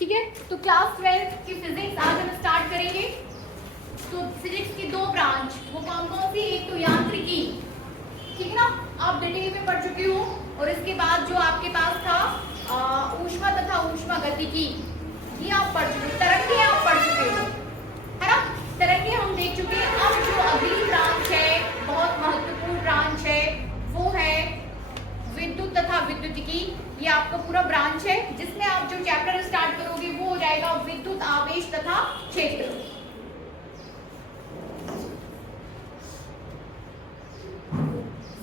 ठीक है, तो क्लास 12 की फिजिक्स आज हम स्टार्ट करेंगे। तो फिजिक्स की दो ब्रांच, वो कौन कौन सी? एक तो यांत्रिकी, ठीक है ना, आप डिटेल में पढ़ चुके हो। और इसके बाद जो आपके पास था ऊष्मा तथा ऊष्मा गतिकी, ये आप पढ़ चुके हो। तरंगे आप पढ़ चुके हो, है ना, तरंगे हम देख चुके हैं। अब जो अगली ब्रांच है, बहुत महत्वपूर्ण ब्रांच है, वो है विद्युत तथा विद्युतिकी। ये आपका पूरा ब्रांच है जिसमें आप जो चैप्टर स्टार्ट करोगे वो हो जाएगा विद्युत आवेश तथा क्षेत्र।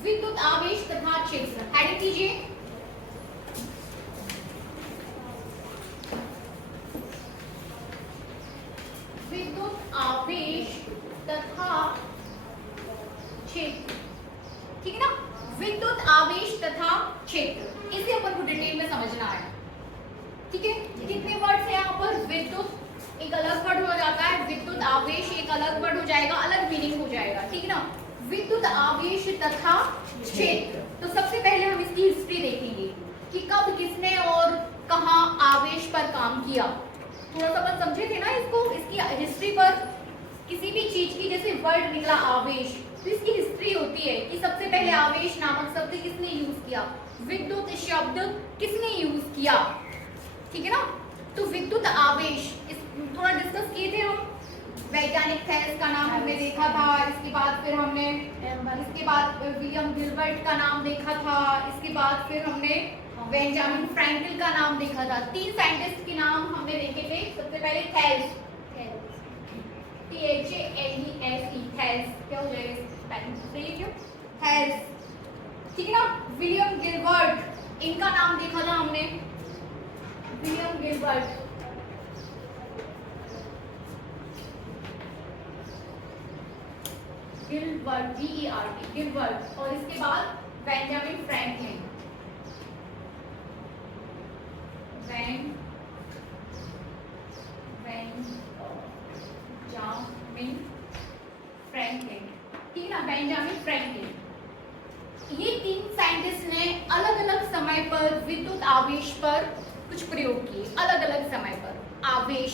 विद्युत आवेश तथा क्षेत्र हेडिंग कीजिए। विद्युत आवेश तथा क्षेत्र, ठीक है ना, विद्युत आवेश तथा क्षेत्र, इसे अपन को डिटेल में समझना है। ठीक है, कितने वर्ड्स हैं यहाँ पर? विद्युत एक अलग वर्ड हो जाता है, विद्युत आवेश एक अलग वर्ड हो जाएगा, अलग मीनिंग हो जाएगा, ठीक है ना। विद्युत आवेश तथा क्षेत्र, तो सबसे पहले हम इसकी हिस्ट्री देखेंगे कि कब किसने और कहाँ आवेश पर काम किया। थोड़ा सा अपन समझे थे ना इसको, इसकी हिस्ट्री पर। किसी भी चीज की जैसे वर्ड निकला आवेश, तो इसकी हिस्ट्री होती है कि सबसे पहले आवेश नामक शब्द किसने यूज किया, विद्युत शब्द किसने यूज किया, ठीक है ना। तो विद्युत आवेश इस थोड़ा डिस्कस किए थे हम। वैज्ञानिक थेल्स का नाम हमने देखा था, इसके बाद फिर हमने इसके बाद विलियम गिलबर्ट का नाम देखा था, इसके बाद फिर हमने बेंजामिन फ्रैंकलिन का नाम देखा था। तीन साइंटिस्ट के नाम हमने देखे थे। सबसे पहले थेल्स, THALES, थेल्स, क्या हो जाएगा थेल्स, ठीक है ना। विलियम गिलबर्ट, इनका नाम देखा था हमने, William Gilbert. Gilbert, GERT, Gilbert. और इसके बाद बेंजामिन फ्रैंकलिन, बेंजामिन फ्रैंकलिन, ठीक है ना, बेंजामिन फ्रैंकलिन। ये तीन साइंटिस्ट ने अलग अलग समय पर विद्युत आवेश पर कुछ प्रयोग किए, अलग अलग समय पर आवेश,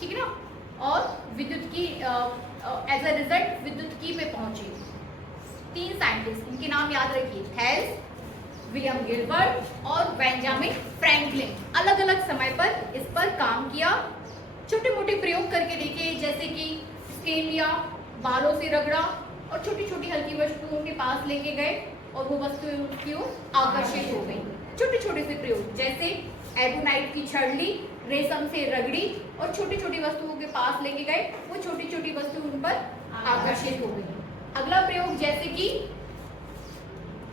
ठीक है ना, और विद्युत की एज अ रिजल्ट विद्युत की पे पहुंचे। तीन साइंटिस्ट, इनके नाम याद रखिए, थेल्स, विलियम गिलबर्ट और बेंजामिन फ्रैंकलिन। अलग अलग समय पर इस पर काम किया, छोटे मोटे प्रयोग करके देखे, जैसे कि स्केल लिया, बालों से रगड़ा और छोटी छोटी हल्की वस्तुओं के पास लेके गए और वो वस्तुएं उसकी ओर आकर्षित हो गई। छोटे छोटे से प्रयोग, जैसे एबोनाइट की छड़ ली, रेशम से रगड़ी और छोटी छोटी वस्तुओं के पास लेके गए, वो छोटी छोटी वस्तु उन पर आकर्षित हो गई। अगला प्रयोग, जैसे कि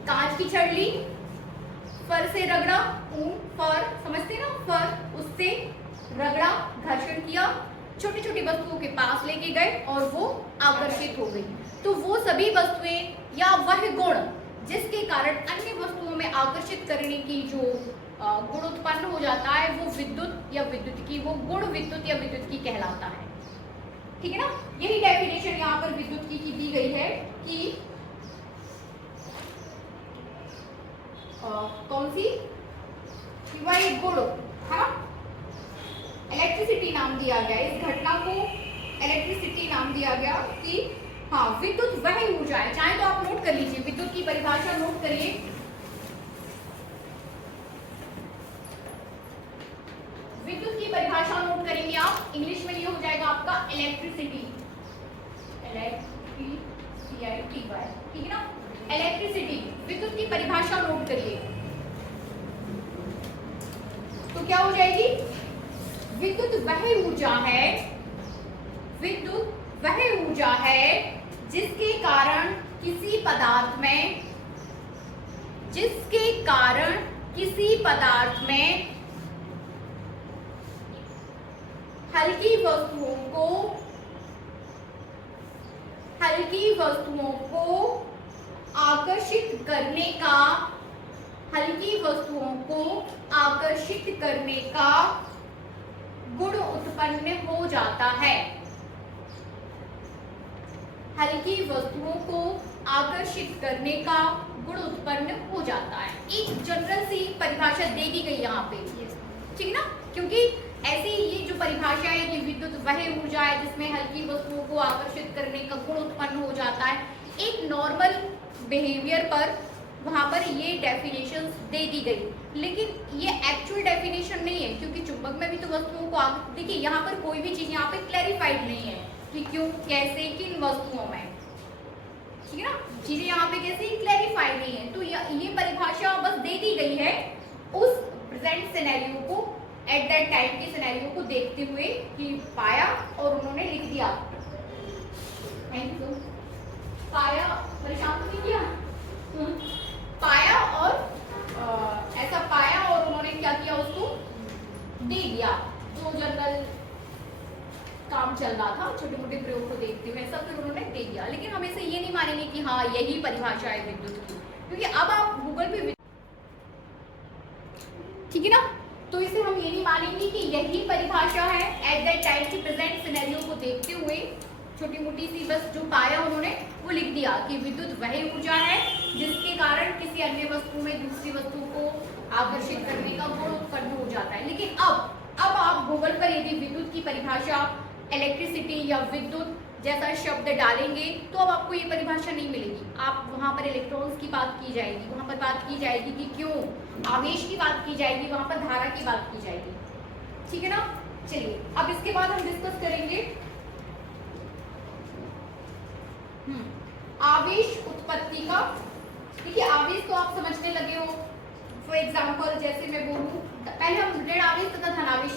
कांच की छड़ ली, फर से रगड़ा, ऊन, फर समझते ना, फर, उससे रगड़ा, घर्षण किया, छोटी छोटी वस्तुओं के पास लेके गए और वो आकर्षित हो गई। तो वो सभी वस्तुएं या वह गुण जिसके कारण अन्य वस्तुओं में आकर्षित करने की जो गुण उत्पन्न हो जाता है, वो विद्युत या विद्युतिकी, वो गुण विद्युत या विद्युतिकी कहलाता है, ठीक है ना। यही डेफिनेशन यहाँ पर विद्युतिकी की दी गई है कि कौन सी, वही गुण, है ना, इलेक्ट्रिसिटी नाम दिया गया, इस घटना को इलेक्ट्रिसिटी नाम दिया गया कि हाँ, विद्युत वह ऊर्जा है। चाहे तो आप नोट कर लीजिए, विद्युत की परिभाषा नोट करिए। विद्युत की परिभाषा नोट करेंगे आप, इंग्लिश में ये हो जाएगा आपका इलेक्ट्रिसिटी, LECTRICY, ठीक है ना, इलेक्ट्रिसिटी। विद्युत की परिभाषा नोट करिए, तो क्या हो जाएगी? विद्युत वह ऊर्जा है, विद्युत वह ऊर्जा है जिसके कारण किसी पदार्थ में, जिसके कारण किसी पदार्थ में हल्की वस्तुओं को आकर्षित करने का, हल्की वस्तुओं को आकर्षित करने का गुण उत्पन्न हो जाता है। हल्की वस्तुओं को आकर्षित करने का गुण उत्पन्न हो जाता है। एक जनरल सी परिभाषा देगी गई यहाँ पे, ठीक ना। क्योंकि ऐसी ये जो परिभाषा है कि विद्युत वह ऊर्जा है जिसमें हल्की वस्तुओं को आकर्षित करने का गुण उत्पन्न हो जाता है, एक नॉर्मल बिहेवियर पर वहां पर ये डेफिनेशन दे दी गई, लेकिन ये एक्चुअल डेफिनेशन नहीं है, क्योंकि चुंबक में भी तो वस्तुओं को देखिए यहाँ पर कोई भी चीज यहाँ पे क्लैरिफाइड नहीं है कि क्यों, कैसे, किन वस्तुओं में, ठीक है ना, चीजें यहाँ पे कैसे क्लैरिफाइड नहीं है। तो ये परिभाषा बस दे दी गई है उस प्रेजेंट सिनेरियो को, एट दैट टाइम के सिनेरियो को देखते हुए कि पाया और उन्होंने लिख दिया। Thank you. पाया, परेशान नहीं किया, पाया और ऐसा पाया और उन्होंने क्या किया, उसको दे दिया। जो जनरल काम चल रहा था, छोटे मोटे प्रयोग को देखते हुए सब फिर उन्होंने दे दिया, लेकिन हम इसे ये नहीं मानेंगे कि हाँ यही परिभाषा है विद्युत की, क्योंकि अब आप गूगल पे, ठीक है ना, तो इसे हम ये नहीं मानेंगे कि यही परिभाषा है एट दैट टाइम की प्रेजेंट सिनेरियो को देखते हुए। छोटी मोटी सी बस जो पाया उन्होंने वो लिख दिया कि विद्युत वह ऊर्जा है जिसके कारण किसी अन्य वस्तु में दूसरी वस्तु को आकर्षित करने का गुण उत्पन्न हो जाता है। लेकिन अब आप गूगल पर यदि विद्युत की परिभाषा इलेक्ट्रिसिटी या विद्युत जैसा शब्द डालेंगे तो अब आपको ये परिभाषा नहीं मिलेगी। आप वहाँ पर इलेक्ट्रॉन्स की बात की जाएगी, वहाँ पर बात की जाएगी कि क्यों, आवेश की बात की जाएगी, वहाँ पर धारा की बात की जाएगी, ठीक है ना। चलिए अब इसके बाद हम डिस्कस करेंगे आवेश उत्पत्ति का। देखिए आवेश तो आप समझने लगे हो, फॉर एग्जाम्पल जैसे मैं बोलूँ, पहले हम ऋण आवेश तथा धनावेश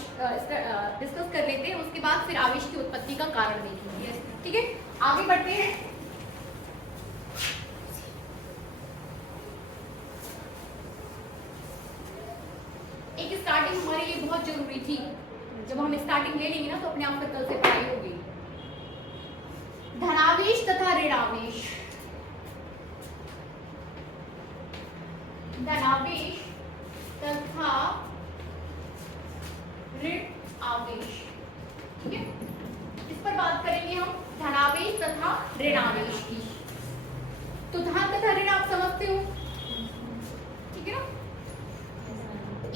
डिस्कस कर लेते हैं, उसके बाद फिर आवेश की उत्पत्ति का कारण देखेंगे, ठीक है। आगे बढ़ते हैं। एक स्टार्टिंग हमारे लिए बहुत जरूरी थी, जब हम स्टार्टिंग ले लेंगे ना तो अपने आप से कल से पढ़ाई होगी। धनावेश तथा ऋणावेश, धनावेश तथा ऋण आवेश, ठीक है। इस पर बात करेंगे हम धनावेश तथा ऋणावेश की। तो धन तथा ऋण आप समझते हो, ठीक है ना।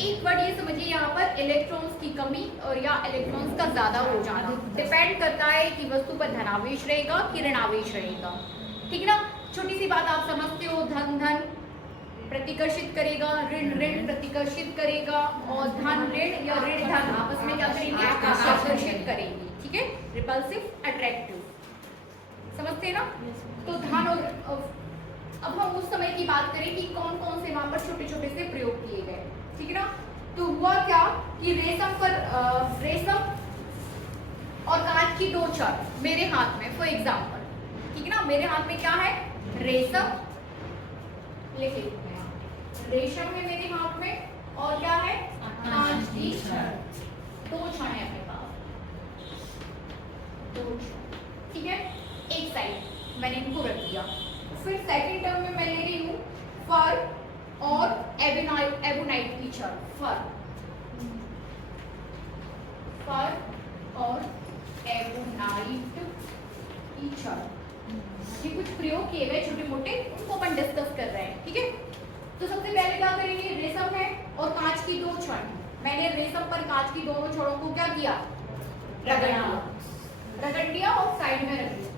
एक वर्ड ये समझिए यहाँ पर इलेक्ट्रॉन्स की कमी और या इलेक्ट्रॉन्स का ज्यादा हो जाना डिपेंड करता है कि वस्तु पर धनावेश रहेगा कि ऋणावेश रहेगा, ठीक है ना। छोटी सी बात आप समझते हो, धन धन प्रतिकर्षित करेगा, ऋण ऋण प्रतिकर्षित करेगा, और धन ऋण या ऋण धन आपस में क्या करेंगे, आकर्षित करेंगे, ठीक है। रिपल्सिव, अट्रैक्टिव, समझते हैं ना। तो धन और अब हम उस समय की बात करें कि कौन कौन से वहां पर छोटे छोटे से प्रयोग किए गए, ठीक है ना। तो हुआ क्या कि रेशम रेशम और कांच की दो छड़ मेरे हाथ में, फॉर एग्जाम्पल, ठीक है ना, मेरे हाथ में क्या है, रेशम, लिख लेते हैं, रेशम है मेरे हाथ में, और क्या है, कांच की छड़, दो छड़ है अपने पास, दो छड़, ठीक है। एक साइड मैंने इनको रख दिया। फिर सेकंड टर्म में मैं ले रही हूँ फर और एबोनाइट की छड़, फर और एबोनाइट की छड़, ये कुछ प्रयोग किए गए छोटे मोटे, उनको अपन डिस्कस कर रहे हैं, ठीक है। तो सबसे पहले क्या करेंगे, रेशम है और कांच की दो छड़, मैंने रेशम पर कांच की दोनों छड़ों को क्या किया, रगड़ दिया और साइड में रख दिया।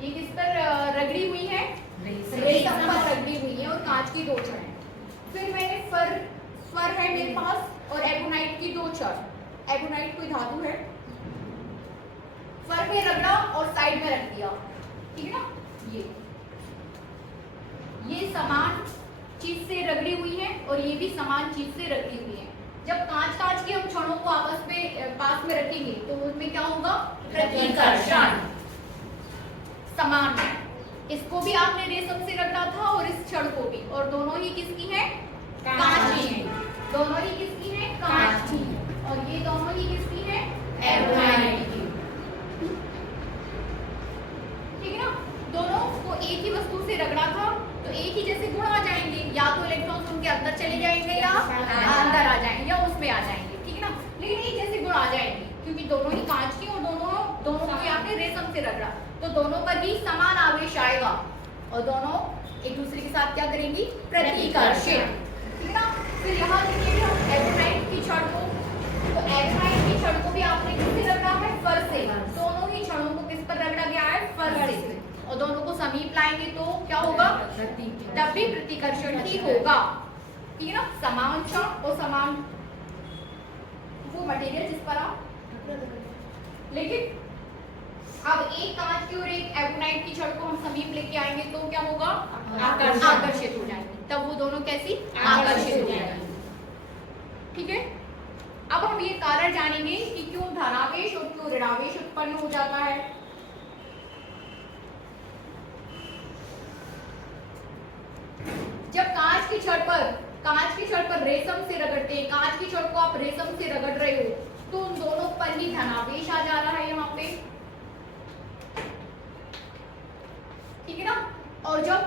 ये किस पर रगड़ी हुई है, रेशम पर रगड़ी हुई है और कांच की दो छड़ है। फिर मैंने फर है मेरे पास और एबोनाइट की दो छड़, एबोनाइट कोई धातु है, फर पे रगड़ा और साइड में रख दिया, ठीक है ना। ये समान चीज से रगड़ी हुई है और ये भी समान चीज से रगड़ी हुई है। जब कांच के हम छड़ों को आपस में पास में रखेंगे तो उसमें क्या होगा, प्रतिकर्षण, समान है। इसको भी आपने रेशम से रगड़ा था और इस छड़ को भी, और दोनों ही किसकी है, कांच की है, दोनों ही किसकी है, कांच की, और ये दोनों ही किसकी है, एबोनाइट की, ठीक है ना। दोनों को एक ही वस्तु से रगड़ा था तो एक ही जैसे गुण आ जाएंगे, या तो इलेक्ट्रॉन्स उनके अंदर चले जाएंगे या अंदर आ जाएंगे या उसमें आ जाएंगे, ठीक है ना। लेकिन एक जैसे गुण आ जाएंगे क्योंकि दोनों ही कांच की और दोनों को आपने रेशम से रगड़ा, तो दोनों पर ही समान आवेश आएगा और दोनों एक दूसरे के साथ क्या करेंगी, प्रतिकर्षण, ठीक है ना। फिर यहाँ देखिए हम एबोनाइट जाएंगे तो क्या होगा, तब भी प्रतिकर्षण ही होगा, ठीक है ना। समान क्षण और समान वो मटेरियल जिस पर आप, लेकिन अब एक कांच की और एक एवोनाइट की छड़ को हम समीप लेके आएंगे तो क्या होगा, आकर्षित हो जाएंगे, तब वो दोनों कैसी, आकर्षित हो जाएंगे, ठीक है। अब हम ये कारण जानेंगे कि क्यों धनावेश और क्यों ऋणावेश उत्पन्न हो जाता है। जब कांच की छड़ पर रेशम से रगड़ते हैं, कांच की छड़ को आप रेशम से रगड़ रहे हो तो उन दोनों पर ही धनावेश आ जा रहा है यहाँ पे, ठीक है ना। और जब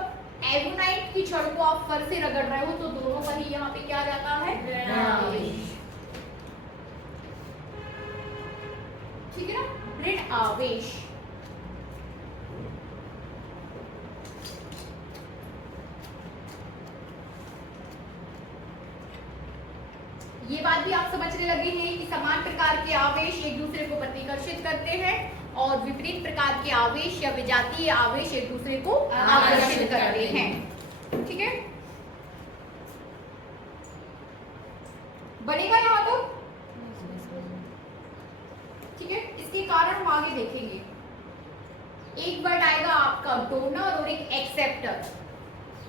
एवोनाइट की छड़ को आप फर से रगड़ रहे हो तो दोनों पर ही यहाँ पे क्या आ जाता है, ऋणावेश, ठीक है ना, ऋण आवेश। ये बात भी आप समझने लगे हैं कि समान प्रकार के आवेश एक दूसरे को प्रतिकर्षित करते हैं और विपरीत प्रकार के आवेश या विजातीय आवेश एक दूसरे को आकर्षित करते हैं, ठीक है। बनेगा यहाँ तो, ठीक है। इसके कारण हम आगे देखेंगे। एक वर्ड आएगा आपका डोनर और एक एक्सेप्टर।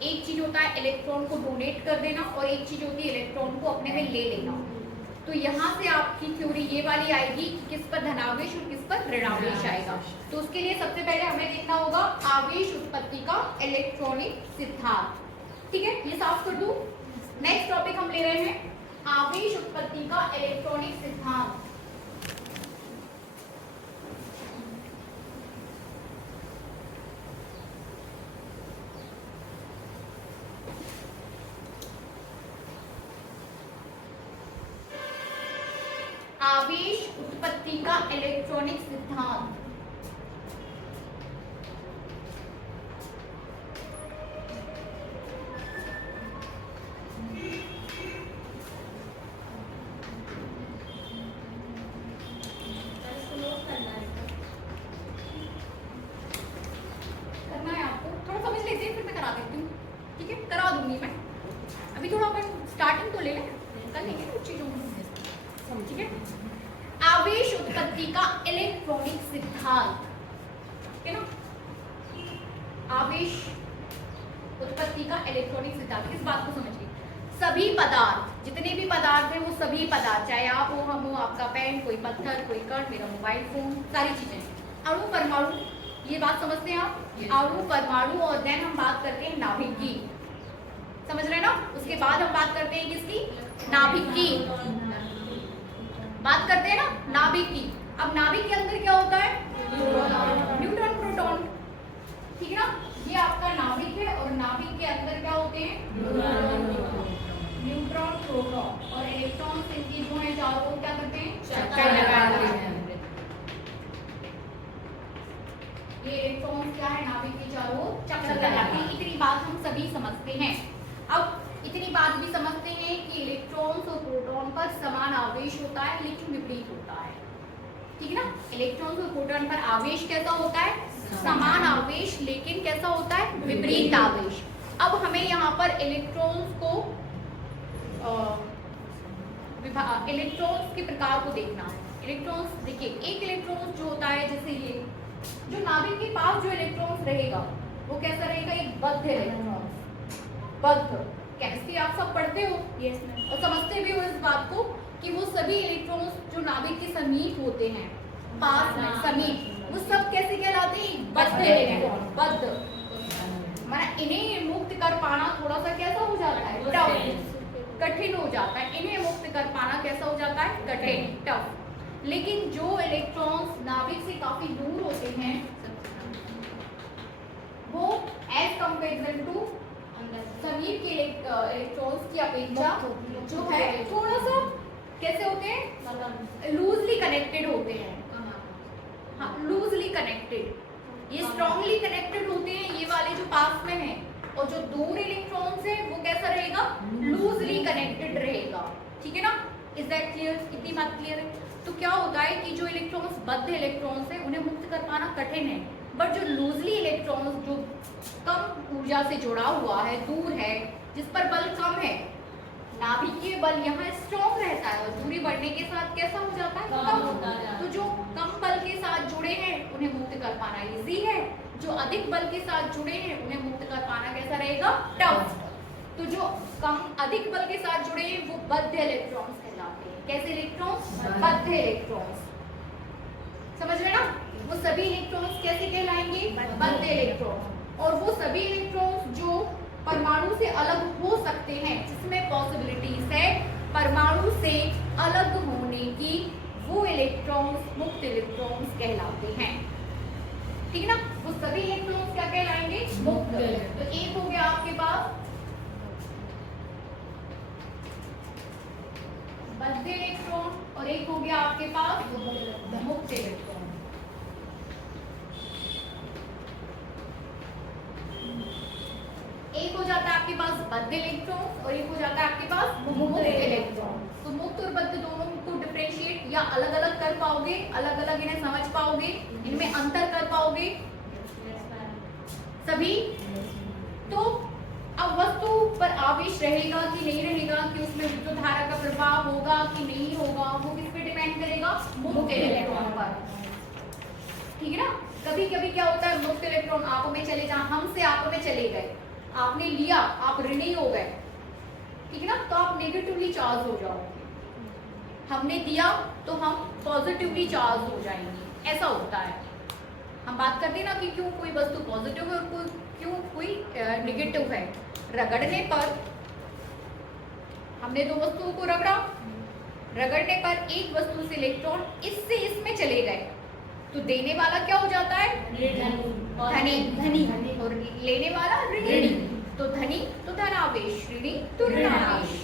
एक चीज होता है इलेक्ट्रॉन को डोनेट कर देना और एक चीज होती है इलेक्ट्रॉन को अपने में ले लेना। तो यहाँ से आपकी थ्योरी ये वाली आएगी कि किस पर धनावेश और किस पर ऋणावेश आएगा। तो उसके लिए सबसे पहले हमें देखना होगा आवेश उत्पत्ति का इलेक्ट्रॉनिक सिद्धांत, ठीक है। ये साफ कर दूं। नेक्स्ट टॉपिक हम ले रहे हैं आवेश उत्पत्ति का इलेक्ट्रॉनिक सिद्धांत। आवेश उत्पत्ति का इलेक्ट्रॉनिक सिद्धांत। करना है आपको, थोड़ा समझ लेते हैं फिर मैं करा देती हूँ, ठीक है। करा दूंगी मैं, अभी थोड़ा अपन स्टार्टिंग तो ले लें, कर लेंगे कुछ चीजों को, ठीक है। आवेश उत्पत्ति का इलेक्ट्रॉनिक सिद्धांत, है ना। आवेश उत्पत्ति का इलेक्ट्रॉनिक सिद्धांत, किस बात को समझिए, सभी पदार्थ, जितने भी पदार्थ हैं वो सभी पदार्थ, चाहे आप हो, हम हो, आपका पेन, कोई पत्थर, कोई कण, मेरा मोबाइल फोन, सारी चीजें, अणु परमाणु, ये बात समझते हैं आप, अणु परमाणु। और देन हम बात करते हैं नाभिक की, समझ रहे हैं ना। उसके बाद हम बात करते हैं किसकी, नाभिक की बात करते हैं ना, नाभिक की। अब नाभिक के अंदर क्या होता है, न्यूट्रॉन प्रोटॉन, ठीक है ना। ये आपका नाभिक है और नाभिक के अंदर क्या होते हैं, न्यूट्रॉन प्रोटॉन और इलेक्ट्रॉन इनकी जो है चारों ओर क्या करते हैं, चक्कर लगाते हैं। ये इलेक्ट्रॉन क्या है, नाभिक के चारों ओर चक्कर लगाते हैं। इतनी बात हम सभी समझते हैं। अब इतनी बात भी समझते हैं कि इलेक्ट्रॉन्स और प्रोटॉन पर समान आवेश होता है लेकिन विपरीत होता है, ठीक है ना। इलेक्ट्रॉन्स और प्रोटॉन पर आवेश कैसा होता है, समान आवेश, लेकिन कैसा होता है, विपरीत आवेश। अब हमें यहाँ पर इलेक्ट्रॉन्स को इलेक्ट्रॉन्स के प्रकार को देखना है। इलेक्ट्रॉन्स देखिए, एक इलेक्ट्रॉन जो होता है, जैसे ये जो नाभिक के पास जो इलेक्ट्रॉन्स रहेगा वो कैसा रहेगा, एक बद्ध इलेक्ट्रॉन, बद्ध। केमिस्ट्री आप सब पढ़ते हो और समझते भी हो इस बात को कि वो सभी इलेक्ट्रॉन्स जो नाभिक के समीप होते हैं, पास में समीप, वो सब कैसे कहलाते हैं, बद्ध इलेक्ट्रॉन, बद्ध। माना इन्हें मुक्त कर पाना थोड़ा सा कैसा हो जाता है, टफ, कठिन हो जाता है। इन्हें मुक्त कर पाना कैसा हो जाता है, कठिन, टफ। लेकिन जो इलेक्ट्रॉन्स नाभिक से काफी दूर होते हैं वो एज कंपेरिजन टू समीप के इलेक्ट्रॉन्स की अपेक्षा जो है थोड़ा सा कैसे होते हैं, लूजली कनेक्टेड होते हैं। हाँ, लूजली कनेक्टेड। ये स्ट्रांगली कनेक्टेड होते हैं, ये वाले जो पास में हैं, और जो दूर इलेक्ट्रॉन्स है वो कैसा रहेगा, लूजली कनेक्टेड रहेगा, ठीक है ना। इज दैट क्लियर, इतनी बात क्लियर है। तो क्या होता है कि जो इलेक्ट्रॉन्स, बद्ध इलेक्ट्रॉन्स है, उन्हें मुक्त कर पाना कठिन है, बट जो लूजली इलेक्ट्रॉन्स जो कम ऊर्जा से जुड़ा हुआ है, दूर है, जिस पर बल कम है, नाभिकीय बल यहाँ स्ट्रॉन्ग रहता है और दूरी बढ़ने के साथ कैसा हो जाता है, कम होता है। तो जो कम बल के साथ जुड़े हैं उन्हें मुक्त कर पाना इजी है, जो अधिक बल के साथ जुड़े हैं उन्हें मुक्त कर पाना कैसा रहेगा, टफ। तो जो अधिक बल के साथ जुड़े हैं वो बद्ध इलेक्ट्रॉन्स कहलाते हैं। कैसे इलेक्ट्रॉन्स, बद्ध इलेक्ट्रॉन्स, समझ रहे ना। वो सभी इलेक्ट्रॉन्स कैसे कहलाएंगे, बद्ध इलेक्ट्रॉन। और वो सभी इलेक्ट्रॉन्स जो परमाणु से अलग हो सकते हैं, जिसमें पॉसिबिलिटीज है परमाणु से अलग होने की, वो इलेक्ट्रॉन्स मुक्त इलेक्ट्रॉन्स कहलाते हैं। ठीक है ना, वो सभी इलेक्ट्रॉन्स क्या कहलाएंगे, मुक्त। तो एक हो गया आपके पास बद्ध इलेक्ट्रॉन और एक हो गया आपके पास मुक्त इलेक्ट्रॉन। एक हो जाता है आपके पास बद्ध इलेक्ट्रॉन और एक हो जाता है आपके पास मुक्त इलेक्ट्रॉन। तो मुक्त और बद्ध दोनों को डिफरेंशिएट या अलग अलग कर पाओगे, अलग अलग इन्हें समझ पाओगे, इनमें अंतर कर पाओगे सभी। तो अब वस्तु पर आवेश रहेगा कि नहीं रहेगा, कि उसमें विद्युत धारा का प्रभाव होगा कि नहीं होगा, वो किस पे डिपेंड करेगा, मुक्त इलेक्ट्रॉन पर। ठीक है ना। कभी कभी क्या होता है, मुक्त इलेक्ट्रॉन आप में चले जाए, हमसे आप में चले गए, आपने लिया, आप ऋणी हो गए, ठीक है ना, तो आप नेगेटिवली चार्ज हो जाओगे। हमने दिया तो हम पॉजिटिवली चार्ज हो जाएंगे, ऐसा होता है। हम बात करते हैं ना कि क्यों कोई वस्तु पॉजिटिव है और क्यों कोई नेगेटिव है। रगड़ने पर हमने दो वस्तुओं को रगड़ा, रगड़ने पर एक वस्तु से इलेक्ट्रॉन इससे इसमें चले गए, तो देने वाला क्या हो जाता है, धनी, धनी, और लेने वाला ऋणी। तो धनी तो धनावेश, ऋणी तो ऋणावेश।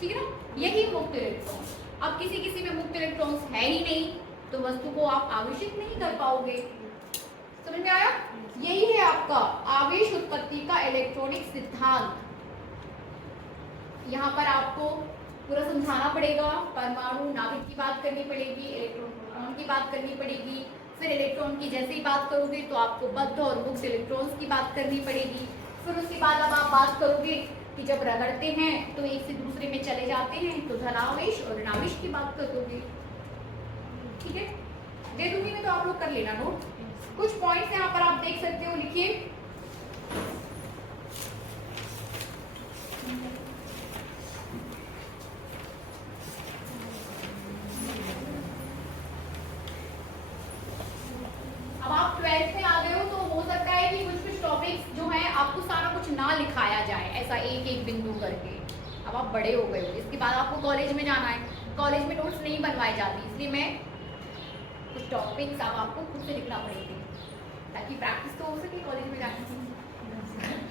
ठीक है ना, यही मुक्त इलेक्ट्रॉन। अब किसी किसी में मुक्त इलेक्ट्रॉन्स है ही नहीं, तो वस्तु को आप आवेशित नहीं कर पाओगे। समझ में आया। यही है आपका आवेश उत्पत्ति का इलेक्ट्रॉनिक सिद्धांत। यहाँ पर आपको पूरा समझाना पड़ेगा, परमाणु नाभिक की बात करनी पड़ेगी, इलेक्ट्रॉन प्रोटॉन की बात करनी पड़ेगी, फिर इलेक्ट्रॉन की जैसे ही बात करोगे तो आपको बद्ध और मुक्त इलेक्ट्रॉन्स की बात करनी पड़ेगी। फिर उसके बाद अब आप बात करोगे कि जब रगड़ते हैं तो एक से दूसरे में चले जाते हैं, तो धनावेश और ऋणावेश की बात कर दोगे। ठीक है, दे दूंगी मैं, तो आप लोग कर लेना नोट। कुछ पॉइंट्स यहाँ पर आप देख सकते हो, लिखिए। अब आप 12th में आ गए हो, तो हो सकता है कि कुछ कुछ टॉपिक्स जो हैं आपको सारा कुछ ना लिखाया जाए, ऐसा एक एक बिंदु करके। अब आप बड़े हो गए हो, इसके बाद आपको कॉलेज में जाना है, कॉलेज में नोट्स नहीं बनवाए जाते, इसलिए मैं कुछ टॉपिक्स अब आपको खुद से लिखना पड़ेंगे, ताकि प्रैक्टिस तो हो सके कॉलेज में जाने की,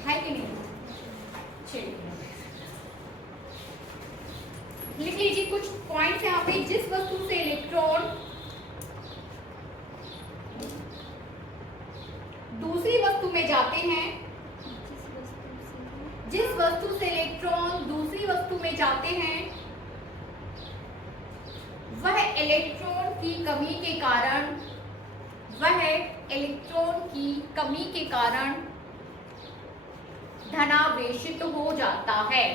है कि नहीं। चलिए लिख लीजिए कुछ पॉइंट्स यहाँ पे। जिस वस्तु से इलेक्ट्रॉन दूसरी वस्तु में जाते हैं, जिस वस्तु से इलेक्ट्रॉन दूसरी वस्तु में जाते हैं, वह इलेक्ट्रॉन की कमी के कारण, वह इलेक्ट्रॉन की कमी के कारण धनावेशित हो जाता है,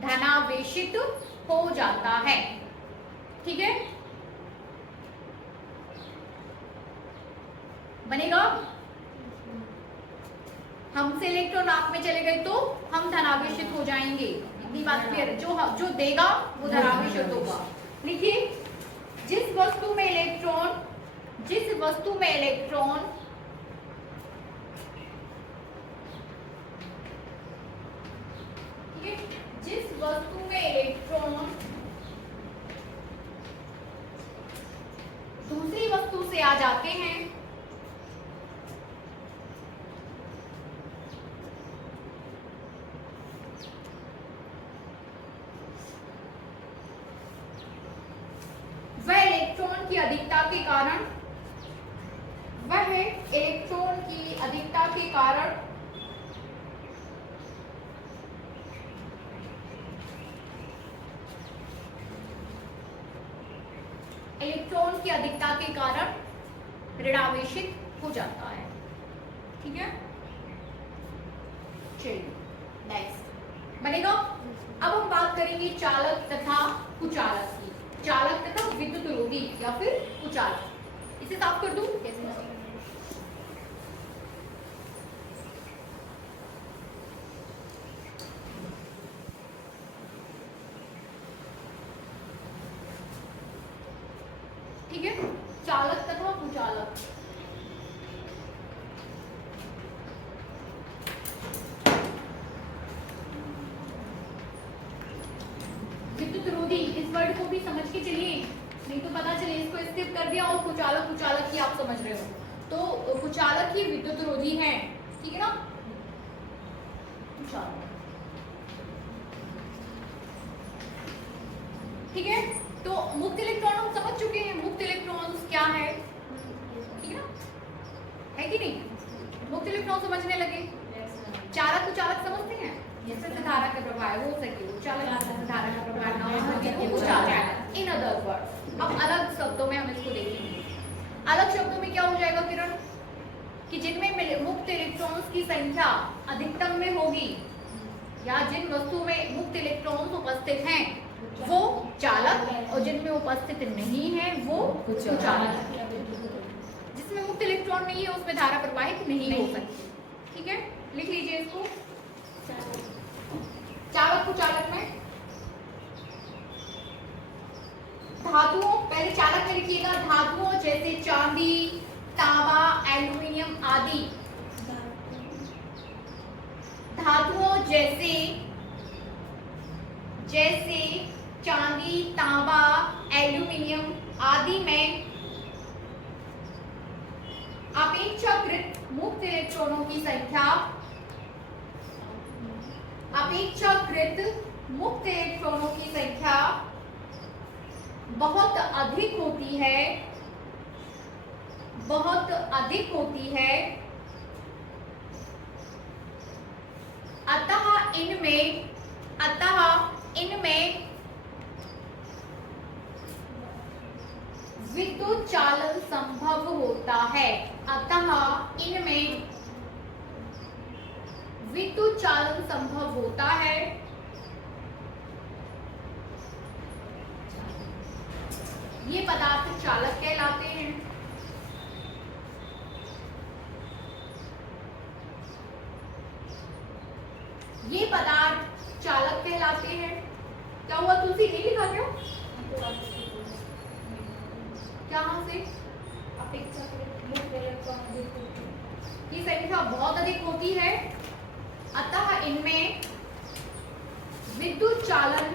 धनावेशित हो जाता है। ठीक है, बनेगा। हमसे इलेक्ट्रॉन आप में चले गए तो हम धनावेशित हो जाएंगे, इतनी बात क्लियर। जो देगा वो धनावेशित होगा। लिखिए, जिस वस्तु में इलेक्ट्रॉन, जिस वस्तु में इलेक्ट्रॉन ठीक है, जिस वस्तु में इलेक्ट्रॉन दूसरी वस्तु से आ जाते हैं, वह इलेक्ट्रॉन की अधिकता के कारण, वह इलेक्ट्रॉन की अधिकता के कारण इलेक्ट्रॉन की अधिकता के कारण ऋणावेशित हो जाता है। ठीक है, चलिए नेक्स्ट बनेगा। अब हम बात करेंगे चालक तथा कुचालक की। चालक तथा विद्युत रोधी या फिर कुचालक। इसे साफ कर दूं कैसे? ठीक है, चालक तथा कुचालक। विद्युत रोधी इस वर्ड को भी समझ के चलिए, नहीं तो पता चले इसको स्किप कर दिया और कुचालक कुचालक ही आप समझ रहे हो। तो कुचालक ही विद्युत रोधी है, ठीक है ना। कुचालक, ठीक है। तो मुक्त इलेक्ट्रॉन हम समझ चुके हैं, मुक्त इलेक्ट्रॉन क्या है, ठीक है ना, है कि नहीं? मुक्त इलेक्ट्रॉन समझने लगे। चालक कुचालक समझते हैं, जैसे धारा का प्रवाह हो सके वो चालक, धारा का प्रवाह ना हो सके वो कुचालक। इन अदर वर्ड, अब अलग शब्दों में हम इसको देखेंगे। अलग शब्दों में क्या हो जाएगा किरण, कि जिनमें मुक्त इलेक्ट्रॉन्स की संख्या अधिकतम में होगी या जिन वस्तुओं में मुक्त इलेक्ट्रॉन्स उपस्थित हैं वो चालक, और जिनमें उपस्थित नहीं है वो कुचालक। जिसमें मुक्त इलेक्ट्रॉन नहीं है उसमें धारा प्रवाहित नहीं हो सकती। ठीक है, लिख लीजिए इसको। चालक कुचालक में धातुओं, पहले चालक में लिखिएगा धातुओं जैसे चांदी, तांबा, एल्युमिनियम आदि। धातुओं जैसे चांदी, तांबा, एल्युमिनियम आदि में अपेक्षाकृत मुक्त इलेक्ट्रॉनों की संख्या, अपेक्षाकृत मुक्त इलेक्ट्रॉनों की संख्या बहुत अधिक होती है, बहुत अधिक होती है। अतः इनमें विद्युत चालन संभव होता है। अतः इनमें विद्युत चालन संभव होता है। ये पदार्थ चालक कहलाते हैं। ये पदार्थ चालक कहलाते हैं। क्या हुआ तुलसी, नहीं लिखा क्या? कहाँ से? की संख्या बहुत अधिक होती है, अतः इनमें विद्युत चालन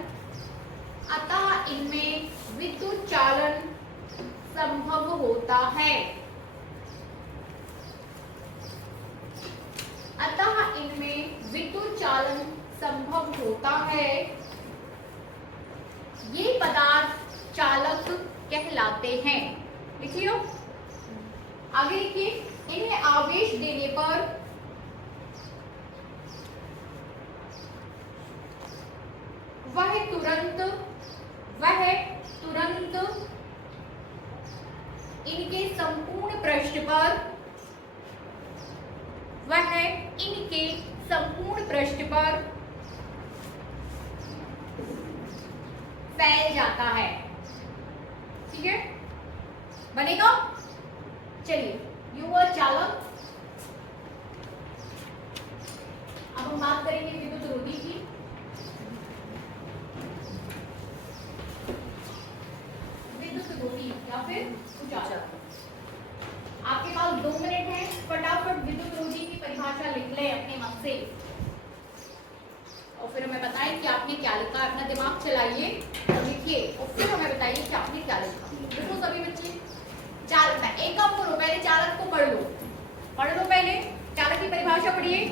संभव होता है। अतः इनमें विद्युत चालन संभव होता है। ये पदार्थ चालक कहलाते हैं। लिखिए, आगे लिखिए, इन्हें आवेश देने पर वह तुरंत इनके संपूर्ण पृष्ठ पर फैल जाता है। ठीक है, बनेगा। चलिए, युवा चालक। अब हम बात करेंगे विद्युत रोधी की। विद्युत रोधी या फिर कुचालक। आपके पास 2 मिनट है, फटाफट विद्युत रोधी की परिभाषा लिख लें अपने मन से और फिर हमें बताएं कि आपने क्या लिखा। अपना दिमाग चलाइए और लिखिए और फिर हमें बताइए कि आपने क्या लिखा। देखो सभी बच्चे, चालक, एक काम करो, पहले चालक को पढ़ लो पहले चालक की परिभाषा पढ़िए,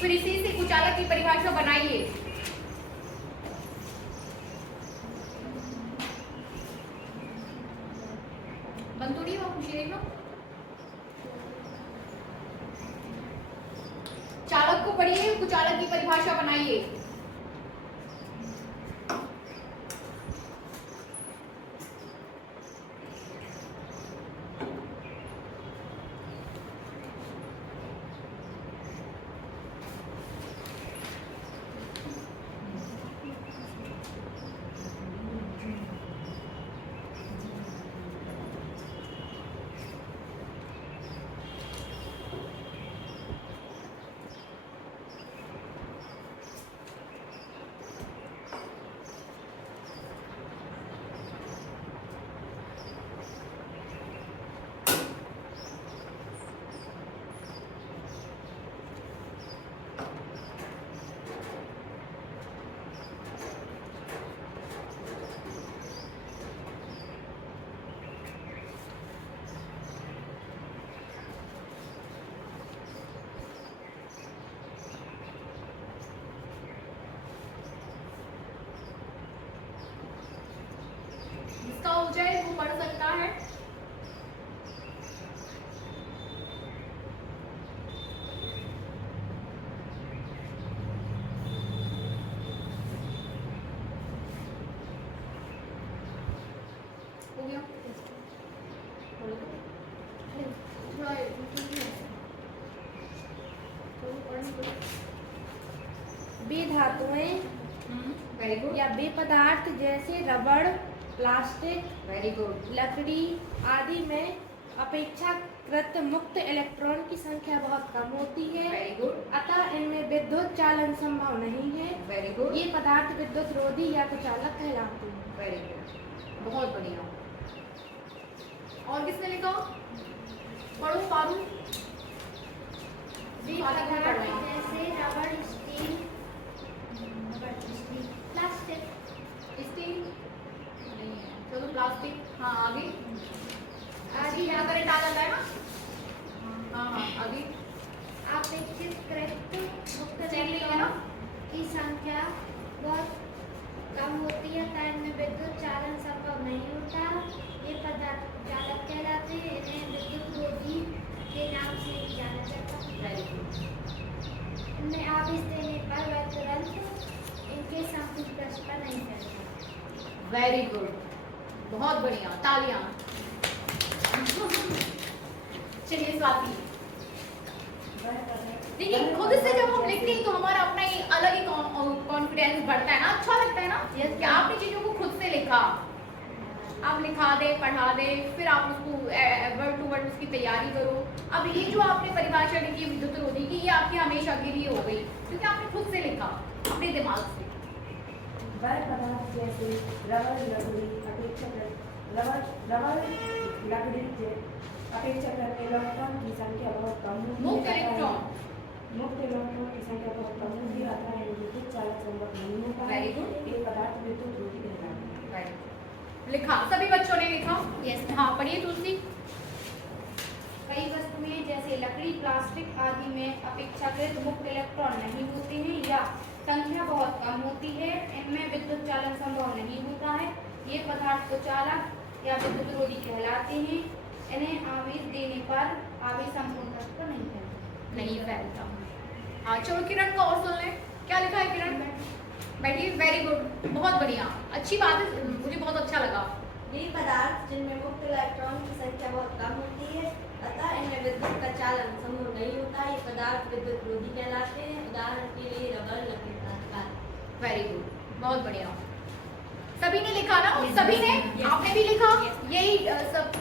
फिर इसी से कुचालक की परिभाषा बनाइए। बंद तो नहीं हुआ, खुशी देख लो। चालक को पढ़िए, कुचालक की परिभाषा बनाइए। जिसका हो जाए वो पढ़ सकता है। हो गया? बे धातुएं वेरी गुड, या बे पदार्थ जैसे रबड़, प्लास्टिक, वेरी गुड, लकड़ी आदि में अपेक्षाकृत मुक्त इलेक्ट्रॉन की संख्या बहुत कम होती है, वेरी गुड, अतः इनमें विद्युत चालन संभव नहीं है। वेरी गुड, ये पदार्थ विद्युत रोधी या कुचालक कहलाते हैं। वेरी गुड, बहुत बढ़िया। और किसने लिखा? पढ़ो पारू। बे पदार्थ जैसे रबड़, स्टील, प्लास्टिक, स्टील नहीं है, चलो प्लास्टिक, हाँ आगे। आदि यहाँ करंट आ जाता है ना, हाँ हाँ आगे। अपेक्षाकृत मुक्त चेक नहीं है ना? की संख्या बहुत कम होती है, तथा इनमें विद्युत चालन संभव नहीं होता। ये पदार्थ चालक कहलाते हैं। इन्हें विद्युत रोधी के नाम से जाना जाता है। वेरी गुड, इनमें आवेश देने पर वह तुरंत इनके संपूर्ण पृष्ठ पर नहीं फैलता। वेरी गुड, बहुत बढ़िया, तालियां। चलिए स्वाति, देखिए खुद से जब हम लिखते हैं तो हमारा अपना ही अलग ही कॉन्फिडेंस बढ़ता है ना, अच्छा लगता है ना कि आपने चीजों को खुद से लिखा। आप लिखा दे, पढ़ा दे, फिर आप उसको वर्ड टू वर्ड उसकी तैयारी करो। अब ये जो आपने परिभाषा लिखी विद्युत रोधी की, ये आपकी हमेशा के लिए हो गई क्योंकि आपने खुद से लिखा अपने दिमाग से। वह पदार्थ जैसे रबड़, लकड़ी अपेक्षाकृत इलेक्ट्रॉन की संख्या बहुत कम होती है। मुक्त इलेक्ट्रॉन, मुक्त इलेक्ट्रॉन की संख्या बहुत कम होती है, अतः इनमें विद्युत चालक संभव नहीं होता है। Very good. ये पदार्थ विद्युत रोधी कहलाते हैं। लिखा, सभी बच्चों ने लिखा? Yes. हाँ पढ़िए तुलसी। कई वस्तुएं जैसे लकड़ी, प्लास्टिक आदि में अपेक्षाकृत मुक्त इलेक्ट्रॉन नहीं होते हैं या संख्या बहुत कम होती है। इनमें विद्युत चालन संभव नहीं होता है। ये पदार्थ कुचालक या विद्युत रोधी कहलाते हैं। इन्हें आवेश देने पर आवेश संपूर्ण पृष्ठ पर नहीं फैलता। नहीं फैलता। हाँ चलो किरण को और सुन लें, क्या लिखा है किरण? बैठिए, वेरी गुड, बहुत बढ़िया, अच्छी बात है, मुझे बहुत अच्छा लगा। ये पदार्थ जिनमें मुक्त इलेक्ट्रॉन की संख्या बहुत कम होती है, अतः इनमें विद्युत का चालन संभव नहीं होता। ये पदार्थ विद्युत रोधी कहलाते हैं। उदाहरण के लिए रबड़, लकड़ी आदि। वेरी गुड, बहुत बढ़िया। सभी ने लिखा ना? सभी ने? आपने भी लिखा? यही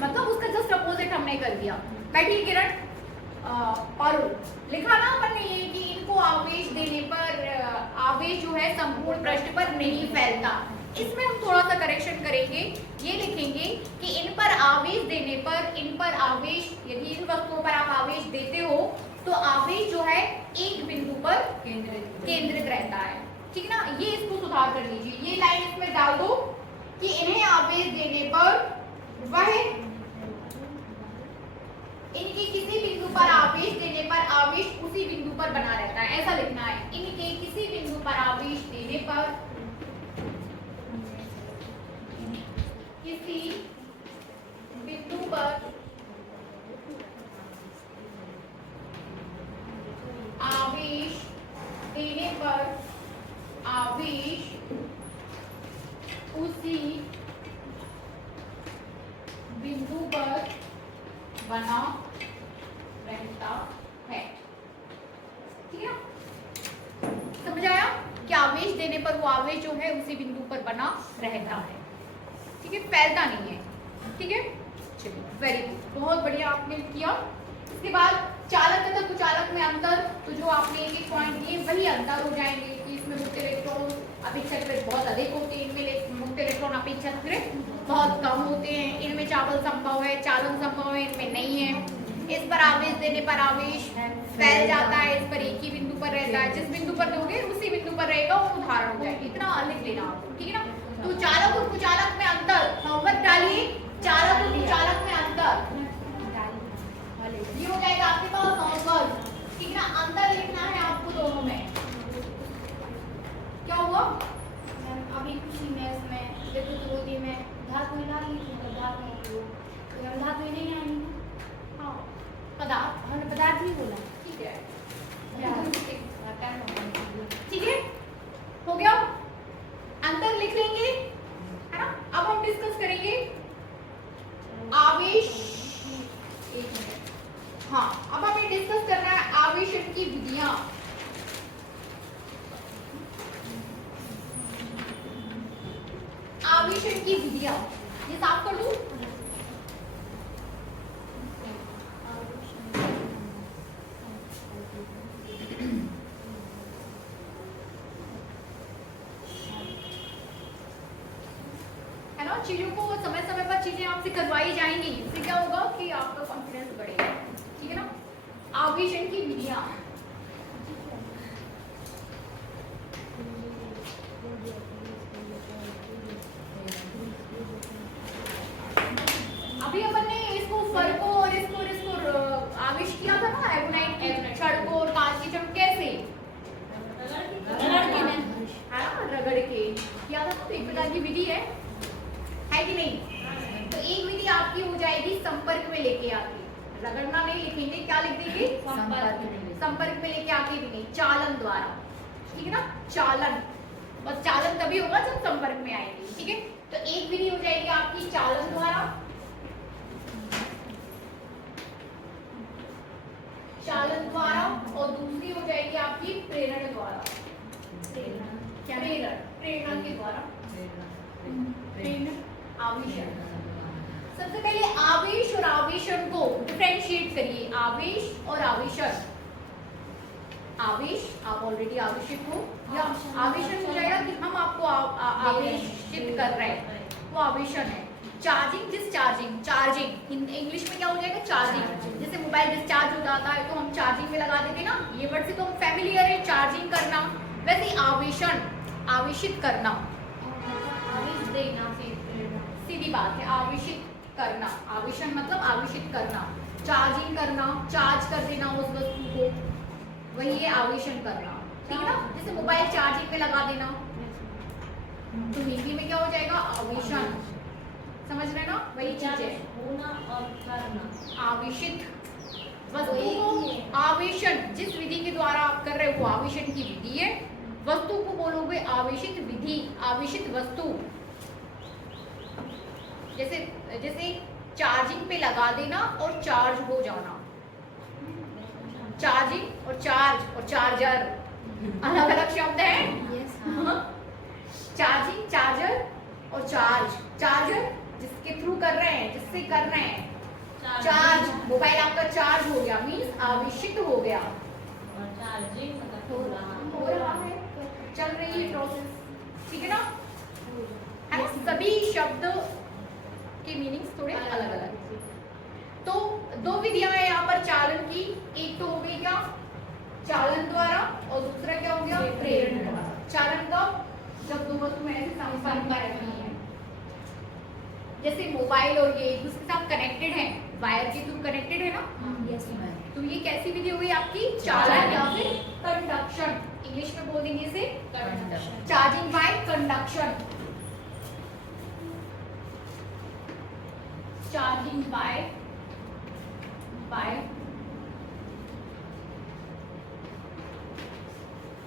मतलब उसका जस्ट अपोजिट हमने कर दिया। बैठिए किरण, पारुल, लिखा ना अपन ने ये कि इनको आवेश देने पर आवेश जो है संपूर्ण पृष्ठ पर नहीं फैलता। इसमें हम थोड़ा सा करेक्शन करेंगे, ये लिखेंगे कि इन पर आवेश देने पर, इन पर आवेश, यदि इन वस्तुओं पर आप आवेश देते हो तो आवेश जो है एक बिंदु पर केंद्रित रहता है, ठीक ना? ये इसको सुधार कर लीजिए, ये लाइन इसमें डाल दो कि इन्हें आवेश देने पर वह, इनके किसी बिंदु पर आवेश देने पर आवेश उसी बिंदु पर बना रहता है, ऐसा लिखना है। इनके किसी बिंदु पर आवेश देने पर, किसी बिंदु पर आवेश देने पर आवेश उसी बिंदु पर बना रहता है, ठीक है? समझ आया कि आवेश देने पर वो आवेश जो है उसी बिंदु पर बना रहता है, ठीक है? फैलता नहीं है, ठीक है? चलिए, वेरी गुड, बहुत बढ़िया आपने किया। इसके बाद चालक तथा कुचालक में अंतर, तो जो आपने एक पॉइंट दिए वही अंतर हो जाएंगे कि इसमें मुक्त इलेक्ट्रॉन अपेक्षाकृत बहुत अधिक होते हैं, इनमें मुक्त इलेक्ट्रॉन अपेक्षाकृत बहुत कम होते हैं। इनमें चावल संभव है, चालन संभव है, इनमें नहीं है। इस पर आवेश देने पर आवेश फैल जाता है, इस पर एक ही बिंदु पर रहता है। जिस बिंदु पर दोगे उसी बिंदु पर रहेगा, वो उदाहरण हो जाएगी। इतना लिख लेना आपको, ठीक है ना? तो चालक और कुचालक में अंतर, होमवर्क डालिए, चालक और कुचालक में अंतर, ये हो जाएगा आपके पास होमवर्क, ठीक है ना? अंतर लिखना है आपको दोनों में। क्या हुआ? अभी कुछ ही में इसमें विद्युत रोधी में धातुएं डाल लीजिए, तो धातुओं को तो हम धातुएं नहीं आएंगी। हाँ, पदार्थ, हमने पदार्थ नहीं बोला। ठीक है, टाइम ठीक है, हो गया। अंतर लिख लेंगे, है ना। अब हम डिस्कस करेंगे आवेश। एक मिनट, हाँ, अब हमें डिस्कस करना है आवेशन की विधियां। आवेशन की विधियां, ये साफ कर दूं। है ना, चीजों को समय समय पर चीजें आपसे करवाई जाएंगी, इससे क्या होगा कि आपका कॉन्फिडेंस बढ़ेगा, ठीक है ना। आवेशन की विधियां, अभी अपन ने इसको फर को और इसको आवेश किया था ना, एवोनाइट छड़ को और कांच की चम कैसे रगड़ के, है ना, रगड़ के किया था। तो एक प्रकार की विधि है कि नहीं। तो एक विधि आपकी हो जाएगी संपर्क में लेके आके, रगड़ना नहीं लिखेंगे, क्या लिख देंगे, संपर्क में लेके आके भी नहीं, चालन द्वारा, ठीक है ना। चालन, बस चालन तभी होगा जब संपर्क में आएंगे, ठीक है। तो एक विधि हो जाएगी आपकी चालन द्वारा, चालन द्वारा, और दूसरी हो जाएगी आपकी प्रेरण द्वारा, प्रेरणा के द्वारा, आवेशन। सबसे पहले आवेश और आवेशन को डिफरेंशिएट करिए, आवेश और आवेशन। आवेश, आप ऑलरेडी आवेशित हो, या आवेशन हो जाएगा कि हम आपको आवेशित कर रहे हैं, वो आवेशन है। चार्जिंग, डिस्चार्जिंग, चार्जिंग इंग्लिश में क्या हो जाएगा, चार्जिंग। जैसे मोबाइल डिस्चार्ज हो जाता है तो हम चार्जिंग में लगा देते ना, ये वर्ड से तो हम फैमिलियर है, चार्जिंग करना। वैसे आवेशन, आवेशित करना, आवेश देना, सीधी बात है, आवेशित करना। आवेशन मतलब आवेशित करना, चार्जिंग करना, चार्ज कर देना उस वस्तु को, वही है आवेशन करना, ठीक है ना। जैसे मोबाइल चार्जिंग पे लगा देना, तो हिंदी में क्या हो जाएगा, आवेशन। समझ रहे ना, वही चीज है, होना और करना। आवेशित वस्तु को, आवेशन जिस विधि के द्वारा आप कर रहे हो वो आवेशन की विधि है। वस्तु को बोलोगे आवेशित विधि, आवेशित वस्तु। जैसे चार्जिंग पे लगा देना और चार्ज हो जाना, चार्जिंग और चार्ज और चार्जर अलग अलग शब्द हैं। चार्जिंग, चार्जर और चार्ज, चार्जर जिसके थ्रू कर रहे हैं, जिससे कर रहे हैं चार्ज, मोबाइल आपका चार्ज हो गया, मीन्स आवेशित हो गया, और चार्जिंग मतलब हो रहा है, चल रही है प्रोसेस, ठीक है ना। है ना, सभी शब्द के मीनिंग्स थोड़े अलग अलग। तो दो विधियां हैं यहाँ पर चालन की, एक तो हो गई क्या, चालन द्वारा, और दूसरा क्या हो गया, प्रेरण द्वारा। चालन का जब दो वस्तुएं ऐसे संपर्क में रहती हैं, जैसे मोबाइल और ये एक दूसरे के साथ कनेक्टेड है, वायर के थ्रू कनेक्टेड है ना, तो ये कैसी विधि हो गई आपकी, चालन या फिर कंडक्शन। इंग्लिश में बोल देंगे इसे charging by conduction, charging by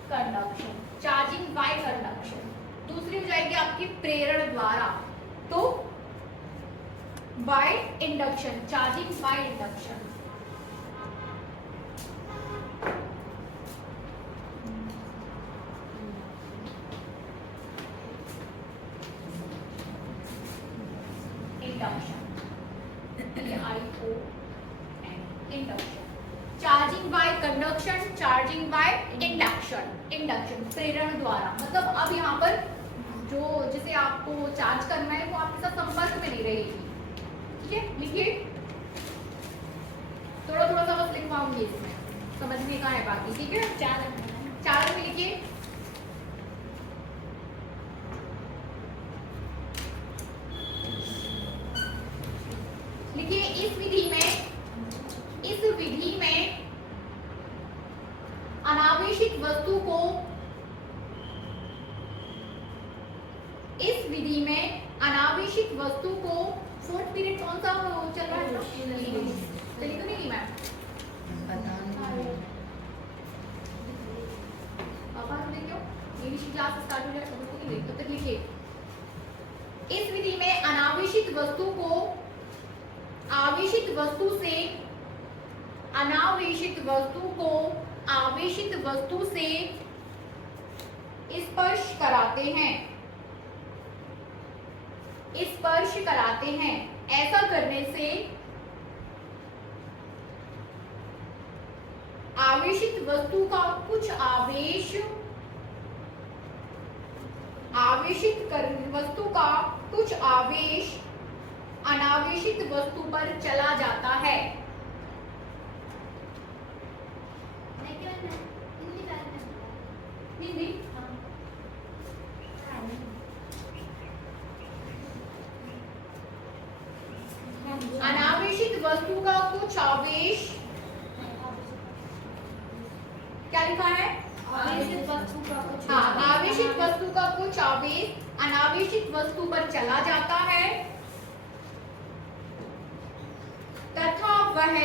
conduction, charging by conduction. दूसरी हो जाएगी आपकी प्रेरण द्वारा, तो by induction, charging by induction. Induction, induction, charging by conduction, charging by induction. Induction प्रेरण द्वारा, मतलब अब यहाँ पर जो जिसे आपको चार्ज करना है वो आपके साथ संपर्क में नहीं रहेगी, ठीक है। लिखिए, थोड़ा थोड़ा सा बस लिखवाऊंगी, इसमें समझने का है बाकी, ठीक है। चालन में लिखिए, लिखिए इस विधि में अनावेशित वस्तु को, इस विधि में अनावेशित अनावेशित वस्तु को, फोर्थ पीरियड कौन सा चल रहा है? चलिए तो नहीं मैम, पापा हम देखो इंग्लिश क्लास स्टार्ट हो जाए तब तक नहीं, तब तक लिखिए। इस विधि में अनावेशित वस्तु को आवेशित वस्तु से, अनावेशित वस्तु को आवेशित वस्तु से स्पर्श कराते हैं, स्पर्श कराते हैं। ऐसा करने से आवेशित वस्तु का कुछ आवेश, आवेशित वस्तु का कुछ आवेश अनावेशित वस्तु पर चला जाता है। हिंदी अनावेशित वस्तु का कुछ आवेश, क्या लिखा है? आवेशित वस्तु का कुछ हाँ, आवेशित वस्तु का कुछ आवेश अनावेशित वस्तु पर चला जाता है तथा वह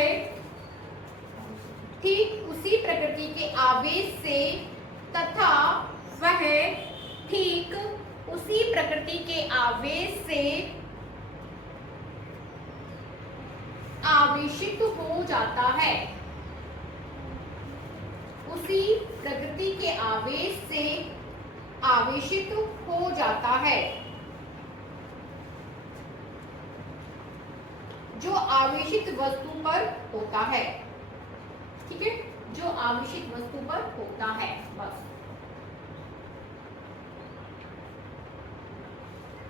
ठीक उसी प्रकृति के आवेश से, तथा वह ठीक उसी प्रकृति के आवेश से आवेशित हो जाता है, उसी प्रकृति के आवेश से आवेशित हो जाता है। जो आवेशित वस्तु पर होता है, ठीक है, जो आवेशित वस्तु पर होता है, बस।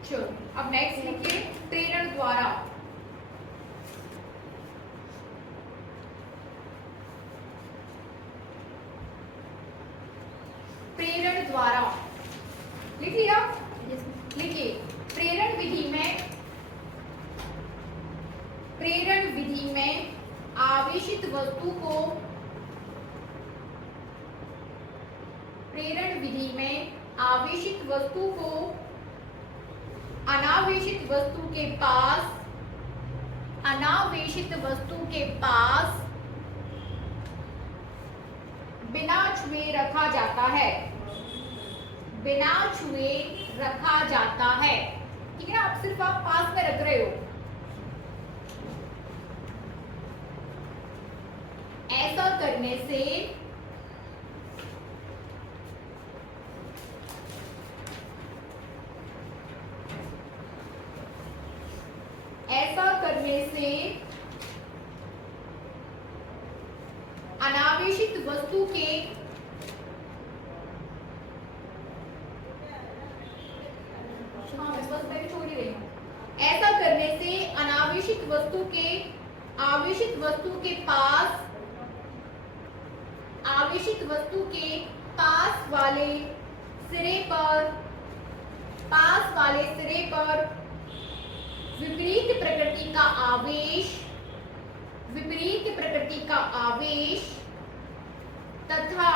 चलो अब नेक्स्ट लिखिए, प्रेरण द्वारा। प्रेरण द्वारा लिख लिया? लिखिए, प्रेरण विधि में, प्रेरण विधि में आवेशित वस्तु को, प्रेरण विधि में आवेशित वस्तु को अनावेशित वस्तु के पास, अनावेशित वस्तु के पास बिना छुए रखा जाता है, बिना छुए रखा जाता है, ठीक है ना? आप सिर्फ आप पास में रख रहे हो। ऐसा करने से अनावेशित वस्तु के बस मैं छोड़ ही रही हूं। ऐसा करने से अनावेशित वस्तु के आवेशित वस्तु के पास, आवेशित वस्तु के पास वाले सिरे पर, पास वाले सिरे पर विपरीत प्रकृति का आवेश, विपरीत प्रकृति का आवेश तथा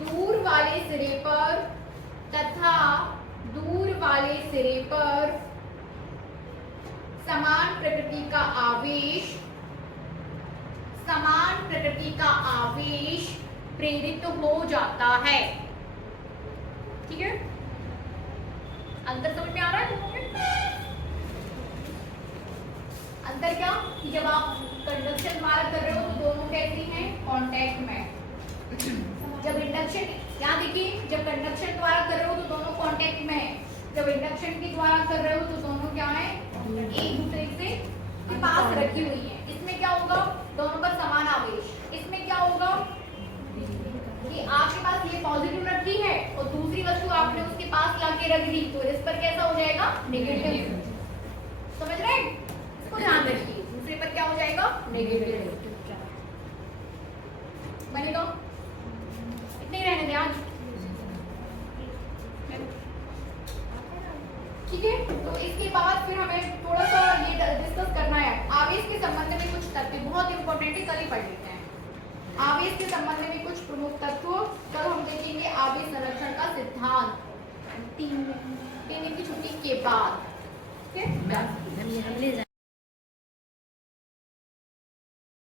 दूर वाले सिरे पर, तथा दूर वाले सिरे पर समान प्रकृति का आवेश, समान प्रकृति का आवेश प्रेरित हो जाता है, ठीक है? अंतर समझ में आ रहा है तुमको? अंतर क्या कि जब आप कंडक्शन द्वारा कर रहे हो तो दोनों कैसी हैं? कांटेक्ट में। जब इंडक्शन, यहाँ देखिए, जब कंडक्शन द्वारा कर रहे हो तो दोनों कांटेक्ट में है, जब इंडक्शन के द्वारा कर रहे हो तो दोनों क्या है? एक दूसरे से पास रखी हुई है। इसमें क्या होगा? दोनों पर समान आवेश। इसमें क्या होगा कि आपके पास ये पॉजिटिव रखी है और दूसरी वस्तु आपने उसके पास लाके रख दी, तो इस पर कैसा हो जाएगा? नेगेटिव। समझ रहे हैं? इसको ध्यान रखिए, दूसरे पर क्या हो जाएगा? नेगेटिव। बनेगा? इतने रहने दें आज, ठीक है? तो इसके बाद फिर हमें थोड़ा सा ये डिस्कस करना है आवेश के संबंध में कुछ तथ्य, बहुत इंपॉर्टेंट है, कल ही पढ़ लेते हैं। आवेश के संबंध में कुछ प्रमुख तत्व, कल हम देखेंगे आवेश संरक्षण का हाँ 3 दिन की छुट्टी के बाद। ओके मैम हम ले जाए